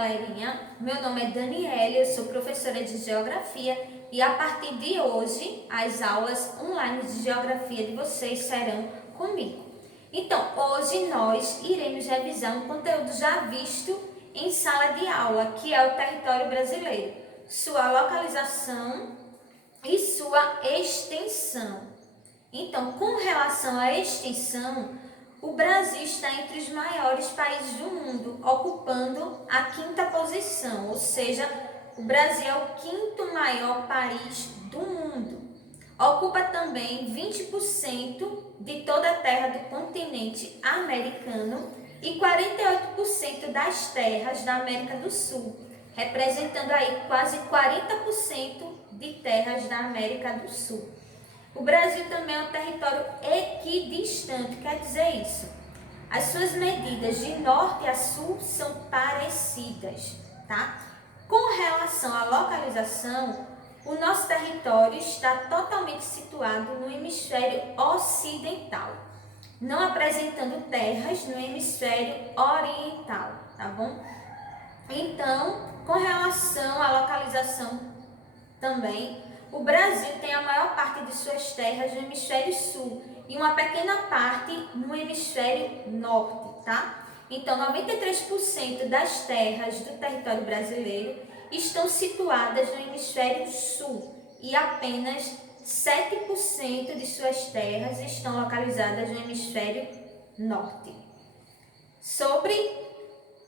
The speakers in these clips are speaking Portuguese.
galerinha, meu nome é Daniela, eu sou professora de Geografia e a partir de hoje as aulas online de Geografia de vocês serão comigo. Então, hoje nós iremos revisar um conteúdo já visto em sala de aula, que é o território brasileiro, sua localização e sua extensão. Então, com relação à extensão, o Brasil está entre os maiores países do mundo, ocupando a 5ª posição, ou seja, o Brasil é o 5º maior país do mundo. Ocupa também 20% de toda a terra do continente americano e 48% das terras da América do Sul, representando aí quase 40% de terras da América do Sul. O Brasil também é um território equidistante, quer dizer isso. As suas medidas de norte a sul são parecidas, tá? Com relação à localização, o nosso território está totalmente situado no hemisfério ocidental, não apresentando terras no hemisfério oriental, tá bom? Então, com relação à localização também, o Brasil tem a maior parte de suas terras no hemisfério sul e uma pequena parte no hemisfério norte, tá? Então, 93% das terras do território brasileiro estão situadas no hemisfério sul e apenas 7% de suas terras estão localizadas no hemisfério norte. Sobre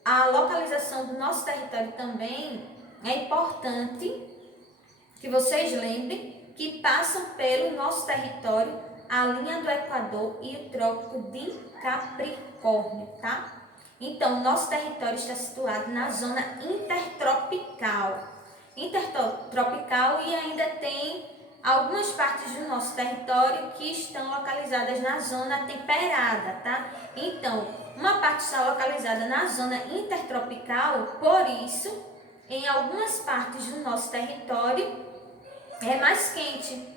a localização do nosso território também, é importante que vocês lembrem que passam pelo nosso território a linha do Equador e o Trópico de Capricórnio, tá? Então, nosso território está situado na zona intertropical. Intertropical e ainda tem algumas partes do nosso território que estão localizadas na zona temperada, tá? Então, uma parte está localizada na zona intertropical, por isso, em algumas partes do nosso território, é mais quente,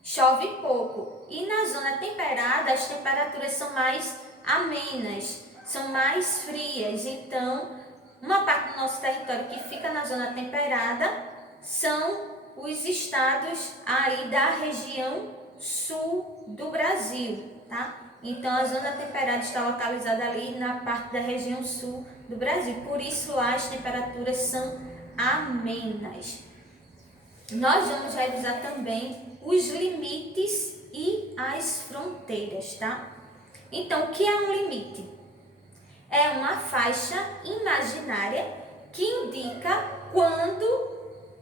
chove pouco. E na zona temperada, as temperaturas são mais amenas, são mais frias. Então, uma parte do nosso território que fica na zona temperada são os estados aí da região sul do Brasil, tá? Então, a zona temperada está localizada ali na parte da região sul do Brasil. Por isso, lá as temperaturas são amenas. Nós vamos revisar também os limites e as fronteiras, tá? Então, o que é um limite? É uma faixa imaginária que indica quando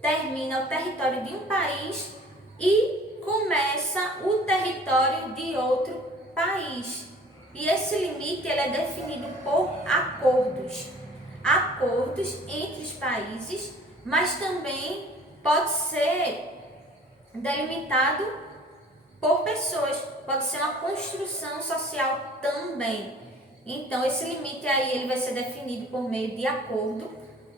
termina o território de um país e começa o território de outro país. E esse limite ele é definido por acordos. Acordos entre os países, mas também pode ser delimitado por pessoas, pode ser uma construção social também. Então, esse limite aí ele vai ser definido por meio de acordo,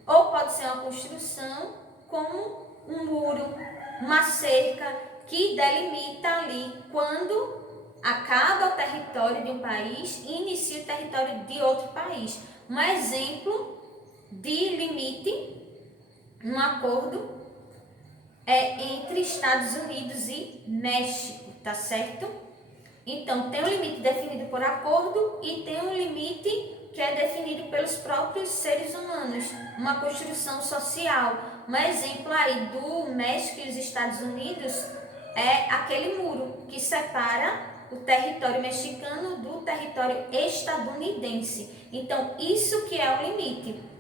ou pode ser uma construção como um muro, uma cerca que delimita ali quando acaba o território de um país e inicia o território de outro país. Um exemplo de limite, um acordo, é entre Estados Unidos e México, tá certo? Então, tem um limite definido por acordo e tem um limite que é definido pelos próprios seres humanos, uma construção social. Um exemplo aí do México e os Estados Unidos é aquele muro que separa o território mexicano do território estadunidense. Então, isso que é o limite.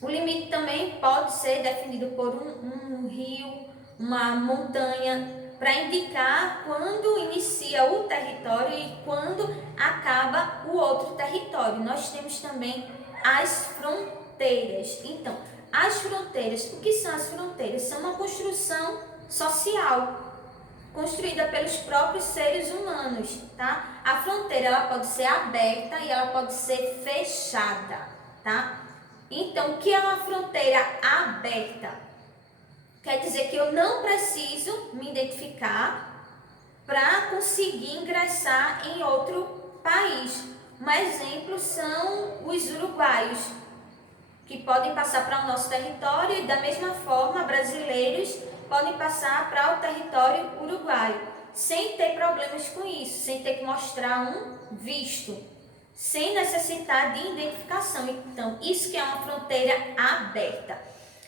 O limite também pode ser definido por um rio, uma montanha, para indicar quando inicia o território e quando acaba o outro território. Nós temos também as fronteiras. Então, as fronteiras, o que são as fronteiras? São uma construção social, construída pelos próprios seres humanos, tá? A fronteira ela pode ser aberta e ela pode ser fechada, tá? Então, o que é uma fronteira aberta? Quer dizer que eu não preciso me identificar para conseguir ingressar em outro país. Um exemplo são os uruguaios. que podem passar para o nosso território e da mesma forma brasileiros podem passar para o território uruguaio, sem ter problemas com isso, sem ter que mostrar um visto, sem necessitar de identificação. Então, isso que é uma fronteira aberta.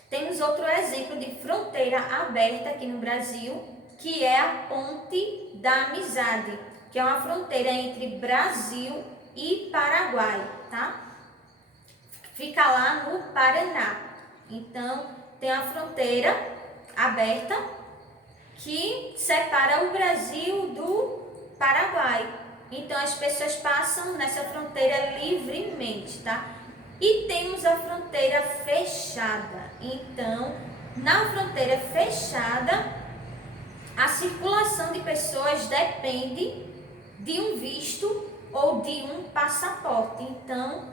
Temos outro exemplo de fronteira aberta aqui no Brasil, que é a Ponte da Amizade, que é uma fronteira entre Brasil e Paraguai, tá? Fica lá no Paraná. Então, tem a fronteira aberta que separa o Brasil do Paraguai. Então, as pessoas passam nessa fronteira livremente, tá? E temos a fronteira fechada. Então, na fronteira fechada, a circulação de pessoas depende de um visto ou de um passaporte. Então,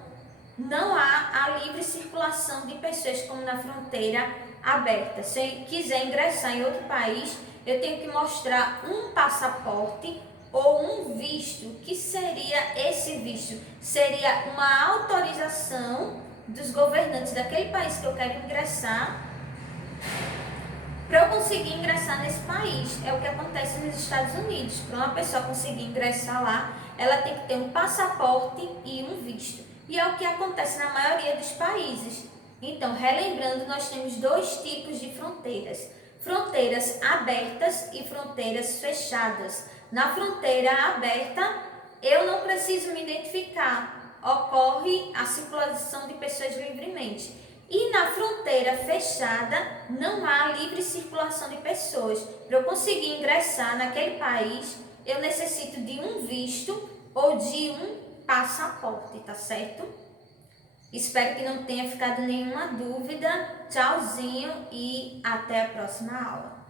não há a livre circulação de pessoas como na fronteira aberta. Se eu quiser ingressar em outro país, eu tenho que mostrar um passaporte ou um visto. Que seria esse visto? Seria uma autorização dos governantes daquele país que eu quero ingressar para eu conseguir ingressar nesse país. É o que acontece nos Estados Unidos. Para uma pessoa conseguir ingressar lá, ela tem que ter um passaporte e um visto. E é o que acontece na maioria dos países. Então, relembrando, nós temos dois tipos de fronteiras: fronteiras abertas e fronteiras fechadas. Na fronteira aberta, eu não preciso me identificar, ocorre a circulação de pessoas livremente. E na fronteira fechada, não há livre circulação de pessoas. Para eu conseguir ingressar naquele país, eu necessito de um visto ou de um passaporte, tá certo? Espero que não tenha ficado nenhuma dúvida. Tchauzinho e até a próxima aula.